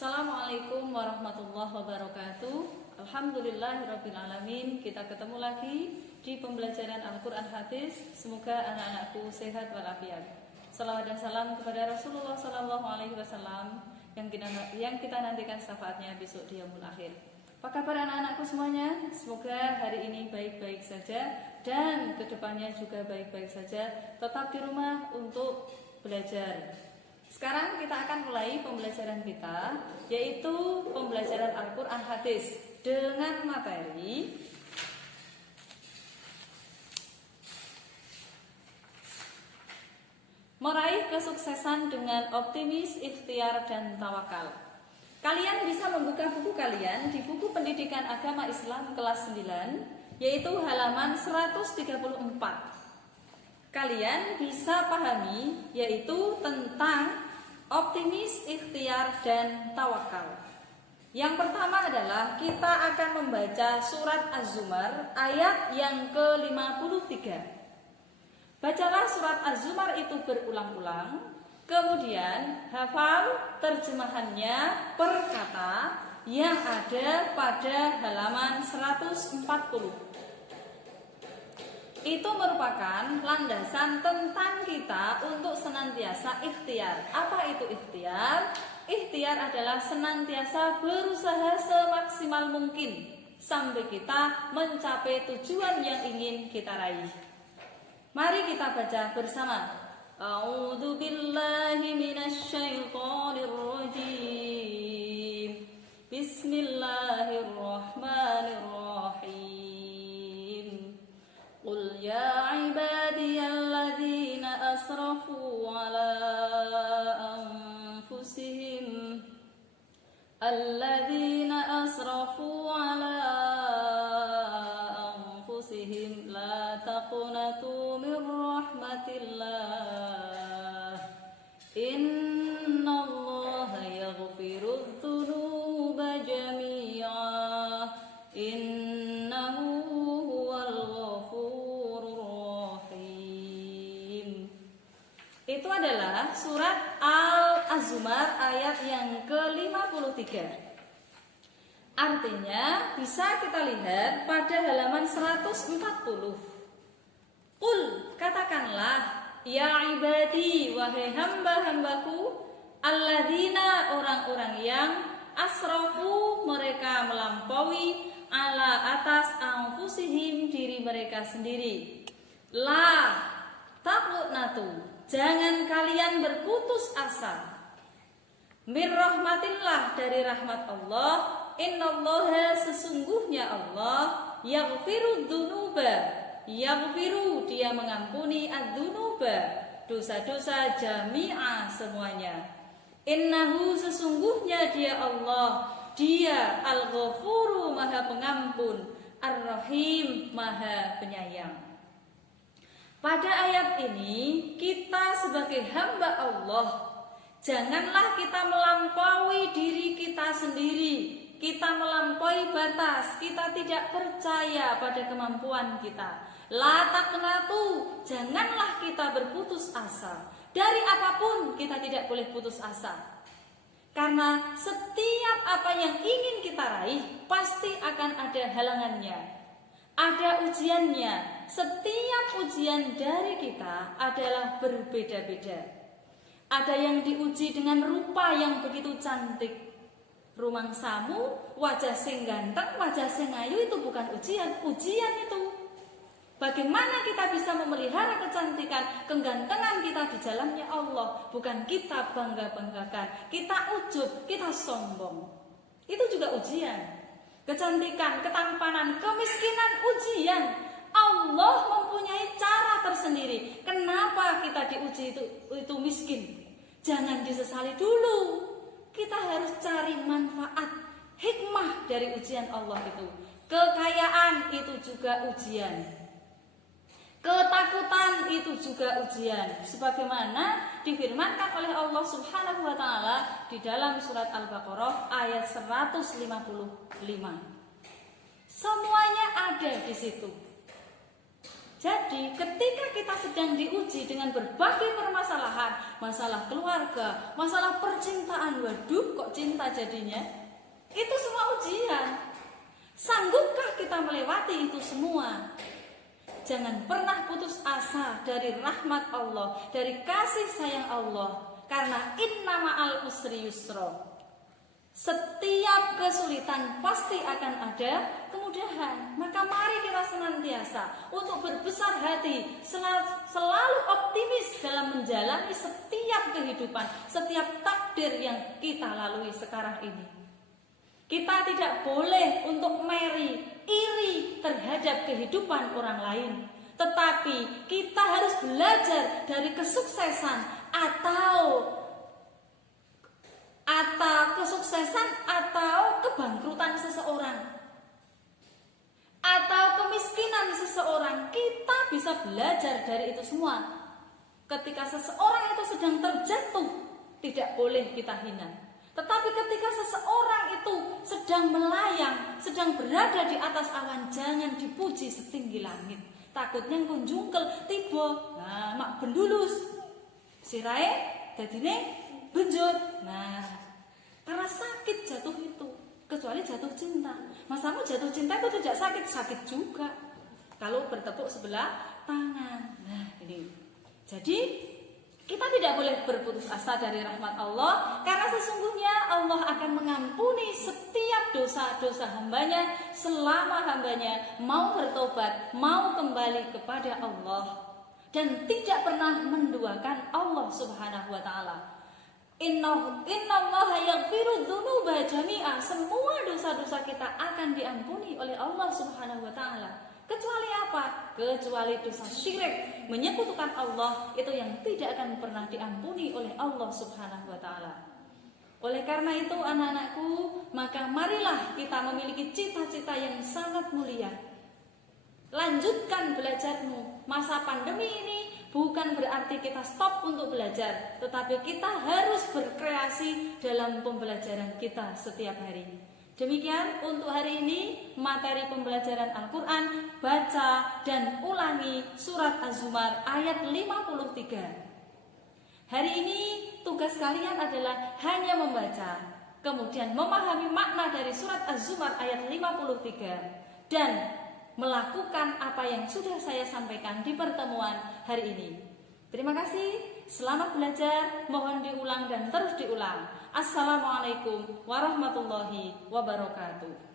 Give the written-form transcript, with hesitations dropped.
Assalamualaikum warahmatullahi wabarakatuh. Alhamdulillahirrabbilalamin. Kita ketemu lagi di pembelajaran Al-Quran Hadis. Semoga anak-anakku sehat walafiat. Salawat dan salam kepada Rasulullah SAW yang kita nantikan syafaatnya besok di yaumul akhir. Apa kabar anak-anakku semuanya? Semoga hari ini baik-baik saja dan kedepannya juga baik-baik saja. Tetap di rumah untuk belajar. Sekarang kita akan mulai pembelajaran kita, yaitu pembelajaran Al-Quran Hadis dengan materi meraih kesuksesan dengan optimis, ikhtiar, dan tawakal. Kalian bisa membuka buku kalian di buku Pendidikan Agama Islam kelas 9, yaitu halaman 134. Kalian bisa pahami yaitu tentang optimis, ikhtiar, dan tawakal. Yang pertama adalah kita akan membaca surat Az-Zumar ayat yang ke-53. Bacalah surat Az-Zumar itu berulang-ulang, kemudian hafal terjemahannya per kata yang ada pada halaman 140. Itu merupakan landasan tentang kita untuk senantiasa ikhtiar. Apa itu ikhtiar? Ikhtiar adalah senantiasa berusaha semaksimal mungkin sampai kita mencapai tujuan yang ingin kita raih. Mari kita baca bersama. A'udzu billahi minasyaitonir rajim. Bismillahirrahmanirrahim. Qul ya ibadiyalladzina asrafu ala anfusihim la taqnatu min rahmatillah innallaha yaghfirudz dzunuba jami'a innahu itu adalah surat Az-Zumar ayat yang ke-53. Artinya bisa kita lihat pada halaman 140. Qul, katakanlah, ya ibadi, wahai hamba-hambaku, alladzina, orang-orang yang asrafu, mereka melampaui, ala atas anfusihim, diri mereka sendiri. La taqnatu, jangan kalian berputus asa. Mir rahmatillah, dari rahmat Allah. Innallaha, sesungguhnya Allah, yaghfirudz dzunuba, yaghfiru, dia mengampuni adz-dzunuba, dosa-dosa jami'a, semuanya. Innahu, sesungguhnya dia Allah, dia al-ghafuru, maha pengampun, ar-rahim, maha penyayang. Pada ayat ini kita sebagai hamba Allah, janganlah kita melampaui diri kita sendiri. Kita melampaui batas, kita tidak percaya pada kemampuan kita. La taqnatu, janganlah kita berputus asa. Dari apapun kita tidak boleh putus asa. Karena setiap apa yang ingin kita raih pasti akan ada halangannya, ada ujiannya. Setiap ujian dari kita adalah berbeda-beda. Ada yang diuji dengan rupa yang begitu cantik, rumangsamu, wajah sing ganteng, wajah sing ayu, itu bukan ujian. Ujian itu bagaimana kita bisa memelihara kecantikan, kegantengan kita di jalannya Allah. Bukan kita bangga-banggakan, kita ujub, kita sombong. Itu juga ujian. Kecantikan, ketampanan, kemiskinan, ujian. Allah mempunyai cara tersendiri. Kenapa kita diuji itu miskin? Jangan disesali dulu. Kita harus cari manfaat, hikmah dari ujian Allah itu. Kekayaan itu juga ujian. Ketakutan itu juga ujian. Sebagaimana difirmankan oleh Allah Subhanahu wa taala di dalam surat Al-Baqarah ayat 155. Semuanya ada di situ. Jadi ketika kita sedang diuji dengan berbagai permasalahan, masalah keluarga, masalah percintaan, waduh kok cinta jadinya, itu semua ujian. Sanggupkah kita melewati itu semua? Jangan pernah putus asa dari rahmat Allah, dari kasih sayang Allah. Karena inna ma'al usri yusra. Setiap kesulitan pasti akan ada kemudahan. Maka mari kita senantiasa untuk berbesar hati, selalu optimis dalam menjalani setiap kehidupan, setiap takdir yang kita lalui sekarang ini. Kita tidak boleh untuk iri terhadap kehidupan orang lain. Tetapi kita harus belajar dari kesuksesan atau kebangkrutan seseorang atau kemiskinan seseorang. Kita bisa belajar dari itu semua. Ketika seseorang itu sedang terjatuh, tidak boleh kita hina. Tetapi ketika seseorang itu sedang melayang, sedang berada di atas awan, jangan dipuji setinggi langit. Takutnya kunjungkel tiba, nah mak bendulus sirahe dadine benjut. Nah, karena sakit jatuh itu, kecuali jatuh cinta. Masamu jatuh cinta itu tidak sakit, sakit juga kalau bertepuk sebelah tangan. Nah, ini. Jadi kita tidak boleh berputus asa dari rahmat Allah, karena sesungguhnya Allah akan mengampuni setiap dosa-dosa hambanya selama hambanya mau bertobat, mau kembali kepada Allah, dan tidak pernah menduakan Allah Subhanahu wa taala. Innallaha yaghfiru dzunuba jami'a. Semua dosa-dosa kita akan diampuni oleh Allah Subhanahu wa taala. Kecuali apa? Kecuali dosa syirik, menyekutukan Allah, itu yang tidak akan pernah diampuni oleh Allah Subhanahu wa taala. Oleh karena itu anak-anakku, maka marilah kita memiliki cita-cita yang sangat mulia. Lanjutkan belajarmu. Masa pandemi ini bukan berarti kita stop untuk belajar, tetapi kita harus berkreasi dalam pembelajaran kita setiap hari. Demikian untuk hari ini materi pembelajaran Al-Quran. Baca dan ulangi surat Az-Zumar ayat 53. Hari ini tugas kalian adalah hanya membaca, kemudian memahami makna dari surat Az-Zumar ayat 53 dan melakukan apa yang sudah saya sampaikan di pertemuan hari ini. Terima kasih, selamat belajar, mohon diulang dan terus diulang. Assalamualaikum warahmatullahi wabarakatuh.